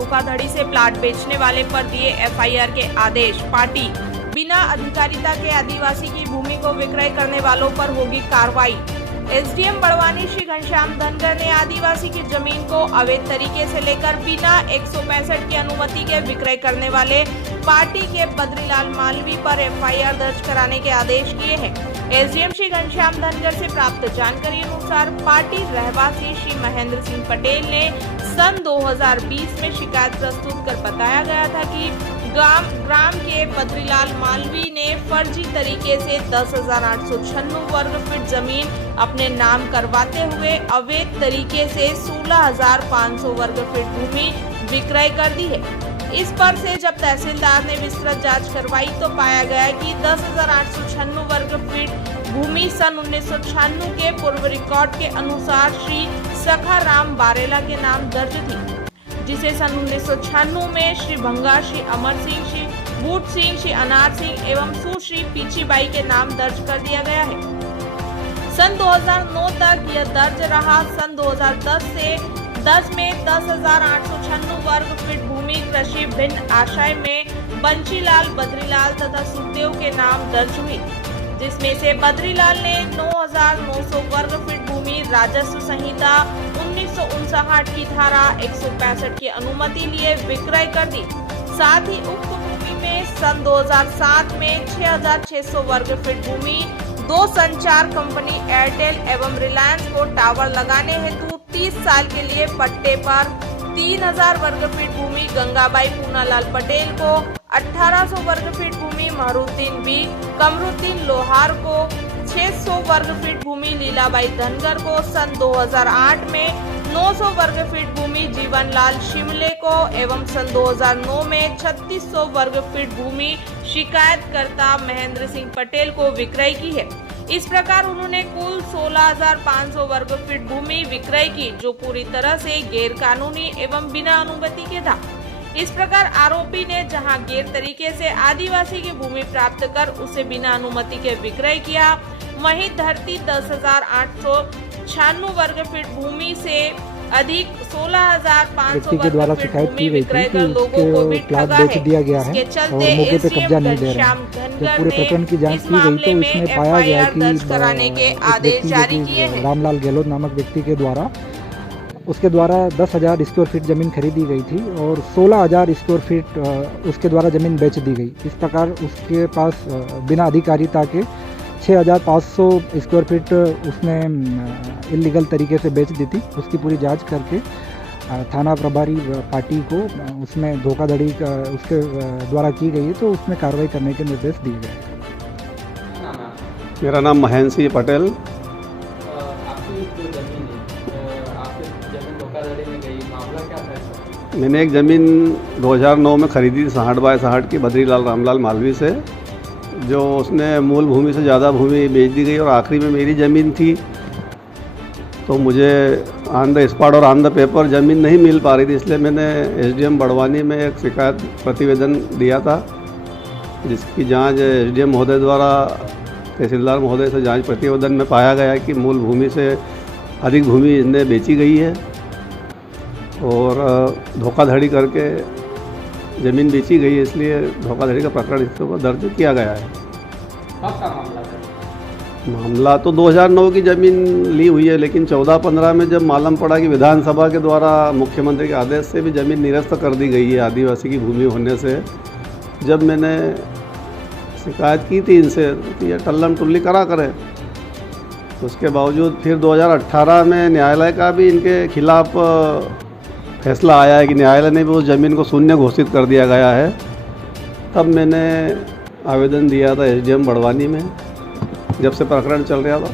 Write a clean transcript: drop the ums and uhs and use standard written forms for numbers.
धोखाधड़ी से प्लाट बेचने वाले पर दिए एफआईआर के आदेश। पार्टी बिना अधिकारिता के आदिवासी की भूमि को विक्रय करने वालों पर होगी कार्रवाई। एसडीएम बड़वानी श्री घनश्याम धनगर ने आदिवासी की जमीन को अवैध तरीके से लेकर बिना 165 की अनुमति के विक्रय करने वाले पार्टी के बद्रीलाल मालवी पर एफआईआर दर्ज कराने के आदेश किए हैं। एसडीएम श्री घनश्याम धनगर से प्राप्त जानकारी अनुसार पार्टी रहवासी श्री महेंद्र सिंह पटेल ने सन 2020 में शिकायत प्रस्तुत कर बताया गया था कि ग्राम के बद्रीलाल मालवी ने फर्जी तरीके से 10,896 वर्ग फीट जमीन अपने नाम करवाते हुए अवैध तरीके से 16,500 वर्ग फीट भूमि विक्रय कर दी है। इस पर से जब तहसीलदार ने विस्तृत जांच करवाई तो पाया गया कि 10,896 वर्ग फीट भूमि सन 1996 के पूर्व रिकॉर्ड के अनुसार श्री सखा राम बारेला के नाम दर्ज थी, जिसे सन 1996 में श्री भंगा, श्री अमर सिंह, श्री बूट सिंह, श्री अनार सिंह एवं सुश्री पीछीबाई के नाम दर्ज कर दिया गया है। सन 2009 तक यह दर्ज रहा। सन 2010 से 10 में 10,896 वर्ग फीट भूमि कृषि भिन्न आशय में बंशीलाल, बद्रीलाल तथा सुखदेव के नाम दर्ज हुई, जिसमें से बद्रीलाल ने 9,900 वर्ग फीट भूमि राजस्व संहिता 1959 की धारा 165 की अनुमति लिए विक्रय कर दी। साथ ही उक्त भूमि में सन 2007 में 6,600 वर्ग फीट भूमि दो संचार कंपनी एयरटेल एवं रिलायंस को टावर लगाने हेतु 30 साल के लिए पट्टे पर 3,000 वर्ग फीट भूमि गंगाबाई पूनालाल पटेल को, 1,800 वर्ग फीट भूमि महरुद्दीन बी, कमरुद्दीन लोहार को, 600 वर्ग फीट भूमि लीलाबाई धनगर को, सन 2008 में 900 वर्ग फीट भूमि जीवनलाल शिमले को एवं सन 2009 में 3,600 वर्ग फीट भूमि शिकायतकर्ता महेंद्र सिंह पटेल को विक्रय की है। इस प्रकार उन्होंने कुल 16,500 वर्ग फीट भूमि विक्रय की, जो पूरी तरह से गैर कानूनी एवं बिना अनुमति के था। इस प्रकार आरोपी ने जहां गैर तरीके से आदिवासी की भूमि प्राप्त कर उसे बिना अनुमति के विक्रय किया, वहीं धरती 10,896 वर्ग फीट भूमि से अधिक 16,500 वर्ग फीट भूमि विक्रय कर लोगों को भी ठगा है। इसके चलते एसडीएम घनश्याम धनगर ने इस मामले में एफआईआर दर्ज कराने के आदेश जारी किए हैं। रामलाल गहलोत नामक व्यक्ति के द्वारा उसके द्वारा 10,000 स्क्वायर फीट ज़मीन खरीदी गई थी और 16,000 स्क्वायर फीट उसके द्वारा ज़मीन बेच दी गई। इस प्रकार उसके पास बिना अधिकारिता के 6,500 स्क्वायर फीट उसने इलीगल तरीके से बेच दी थी। उसकी पूरी जांच करके थाना प्रभारी पार्टी को उसमें धोखाधड़ी उसके द्वारा की गई है, तो उसमें कार्रवाई करने के निर्देश दिए गए। मेरा नाम महेंद्र सिंह पटेल। मैंने एक ज़मीन 2009 में ख़रीदी थी 60 बाय 60 की बद्रीलाल रामलाल मालवी से, जो उसने मूल भूमि से ज़्यादा भूमि बेच दी गई और आखिरी में मेरी ज़मीन थी, तो मुझे ऑन द स्पॉट और ऑन द पेपर ज़मीन नहीं मिल पा रही थी। इसलिए मैंने एसडीएम बड़वानी में एक शिकायत प्रतिवेदन दिया था, जिसकी जांच एसडीएम महोदय द्वारा तहसीलदार महोदय से जांच प्रतिवेदन में पाया गया कि मूल भूमि से अधिक भूमि इनने बेची गई है और धोखाधड़ी करके ज़मीन बेची गई है, इसलिए धोखाधड़ी का प्रकरण इसके ऊपर दर्ज किया गया है। कब का मामला है? मामला तो 2009 की ज़मीन ली हुई है, लेकिन 14-15 में जब मालूम पड़ा कि विधानसभा के द्वारा मुख्यमंत्री के आदेश से भी ज़मीन निरस्त कर दी गई है आदिवासी की भूमि होने से, जब मैंने शिकायत की थी इनसे कि ये टल्लम टुल्ली करा करें, उसके बावजूद फिर 2018 में न्यायालय का भी इनके खिलाफ फैसला आया है कि न्यायालय ने भी उस ज़मीन को शून्य घोषित कर दिया गया है। तब मैंने आवेदन दिया था एसडीएम बड़वानी में, जब से प्रकरण चल रहा था।